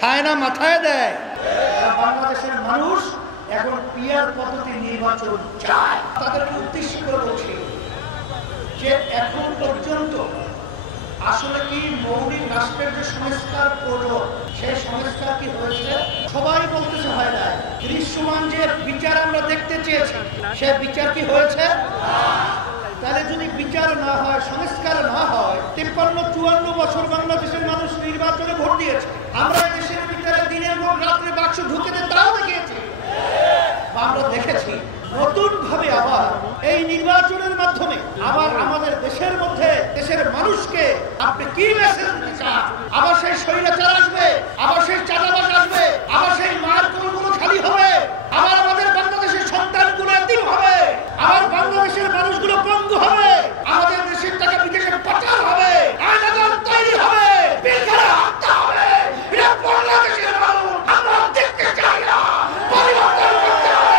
খায় না, মাথায় দেয়। বাংলাদেশের মানুষ এখন পিয়ার পদ্ধতি নির্বাচন চায়। তাদেরকে উদ্দেশ্য করে বলছি যে এখন পর্যন্ত আসলে কি মৌলিক রাষ্ট্রের যে সংস্কার করলো সেই সংস্কার কি হয়েছে? সবাই বলতেছে হয় না। দৃশ্যমান যে বিচার আমরা দেখতে চেয়েছি সে বিচার কি হয়েছে? তাহলে যদি বিচার না হয়, সংস্কার না হয়, 53-54 বছর বাংলাদেশের মানুষ নির্বাচনে ভোট দিয়েছে। আমরা দেশের বিচারে দিনের পর রাত্রে বাক্স ঢুকে তাও দেখিয়েছি। আমরা দেখেছি নতুন ভাবে আবার এই নির্বাচনের মাধ্যমে আবার আমাদের দেশের মধ্যে দেশের মানুষকে আপনি কি মেসেজ দিতে চান? আবার সেই স্বৈরাচার আসবে, আবার সেই চাঁদাবাজ আসবে, আবার সেই মার কোলগুলো খালি হবে, আবার আমাদের বাংলাদেশের সন্তানগুলো এতিম হবে, আবার বাংলাদেশের মানুষগুলো পঙ্গু হবে, আমাদের দেশের টাকা বিদেশে পাচার হবে, আয়নাগার তৈরি হবে, বিলখানা হত্যা হবে। এটা বাংলাদেশের মানুষ আমরা দেখতে চাই না। পরিবর্তন করতে হবে।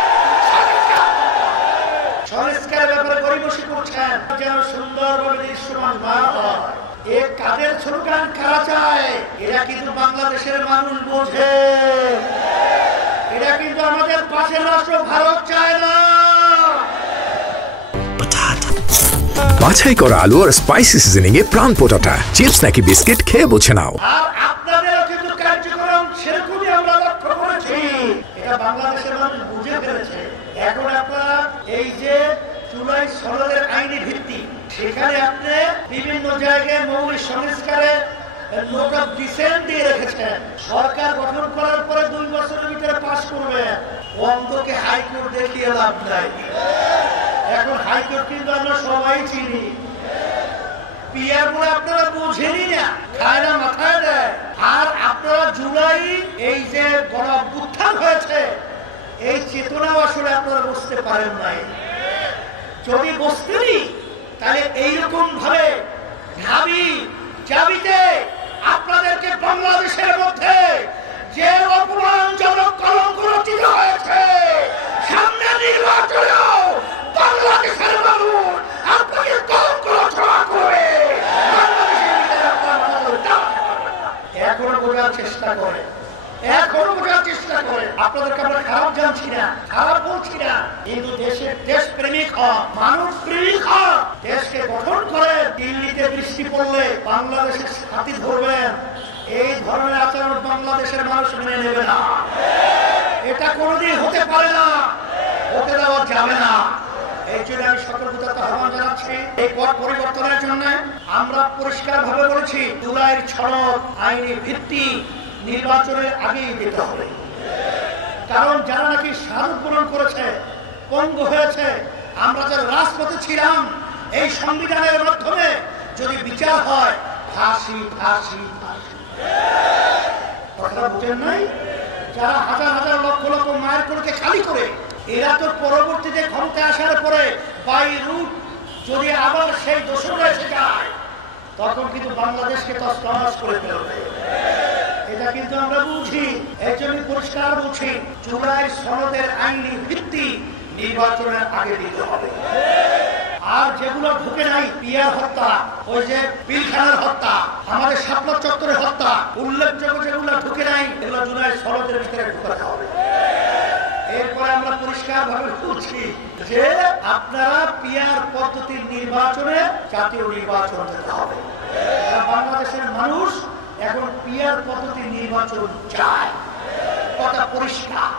সংস্কারের ব্যাপারে গরিবসী করছেন যেন সুন্দরভাবে দৃশ্যমান না হয়। এ কাদের স্লোগান কারা চায়? এরা কিন্তু বাংলাদেশের মানুষ বোঝে। এরা কিন্তু আমাদের পাশের রাষ্ট্র ভারত চায় না। বাছাই করা আলু আর স্পাইসি সিজনিং এ প্রাণ পোটাটা চিপস নাকি বিস্কিট খেয়ে বোঝে নাও। আর আপনাদেরও কিন্তু কার্যক্রম সেরকমই আমরা লক্ষ্য করেছি। এটা বাংলাদেশের মানুষ বুঝে ফেলেছে। এখন আপনারা এই যে জুলাই সনদের আইনি ভিত্তি, সেখানে আপনি বিভিন্ন জায়গায় মৌলিক সংস্কারে নোট অফ ডিসেন্ট দিয়ে রেখেছেন। সরকার গঠন করার পরে 2 বছরের ভিতরে পাশ করবে। অন্ধকে হাইকোর্ট দেখিয়ে লাভ নাই। এখন হাইকোর্ট কিন্তু আমরা সবাই চিনি। পিয়ার বলে আপনারা বুঝেনি না, খায় না, মাথায় দেয়। আর আপনারা জুলাই এই যে গণ অভ্যুত্থান হয়েছে এই চেতনাও আসলে আপনারা বুঝতে পারেন নাই। যদি বুঝতেনি তাহলে এইরকম ভাবে ঢাবি চাবিতে আপনাদেরকে বাংলাদেশের মধ্যে যে অপমানজনক কলঙ্ক রচিত হয়েছে, সামনে নির্বাচনেও বাংলাদেশের মানুষ আপনাকে কলঙ্ক রচনা করবে। এখনো বোঝার চেষ্টা করে, এখনো বোঝার চেষ্টা করে। আপনাদেরকে আমরা খারাপ জানছি না, খারাপ বলছি না, কিন্তু দেশের দেশপ্রেমিক হন, মানুষ প্রেমিক হন, দেশকে গঠন করে। দিল্লিতে বৃষ্টি পড়লে বাংলাদেশের ছাতি ধরবেন, এই ধরনের আচরণ বাংলাদেশের মানুষ মেনে নেবে না। এটা কোনোদিন হতে পারে না, হতে দেওয়া যাবে না। এই জন্য আমি সতর্কতা আহ্বান জানাচ্ছি। এই পথ পরিবর্তনের জন্য আমরা পরিষ্কার ভাবে বলেছি জুলাইয়ের সনদ আইনি ভিত্তি নির্বাচনের আগেই দিতে হবে। কারণ যারা নাকি শাহাদাত বরণ করেছে, পঙ্গু হয়েছে, আমরা যারা রাজপথে ছিলাম, এই সংবিধানের মাধ্যমে যদি বিচার হয় ফাঁসি, ফাঁসি, ফাঁসি। কথা বুঝেন নাই? যারা হাজার হাজার লক্ষ লক্ষ মায়ের কোলকে খালি করে, এরা তো পরবর্তীতে ক্ষমতায় আসার পরে বাই রুট যদি আবার সেই দোষরা এসে যায় তখন কিন্তু বাংলাদেশকে তছনছ করে ফেলবে। এটা কিন্তু আমরা বুঝি। এই জন্য পরিষ্কার বলছি জুলাই সনদের আইনি ভিত্তি নির্বাচনের আগে দিতে হবে। আর যেগুলো ঢুকে নাই, পিয়ার হত্যা, ওই যে পিলখানার হত্যা, আমাদের শাপলা চত্বরের হত্যা, উল্লেখযোগ্য যেগুলো ঢুকে নাই এগুলো জুলাই সনদের ভিতরে ঢুকাতে হবে। এরপরে আমরা পরিষ্কার ভাবে বলছি যে আপনারা পিয়ার পদ্ধতির নির্বাচনে জাতীয় নির্বাচন দিতে হবে। বাংলাদেশের মানুষ এখন পিয়ার পদ্ধতির নির্বাচন চায়। কথা পরিষ্কার।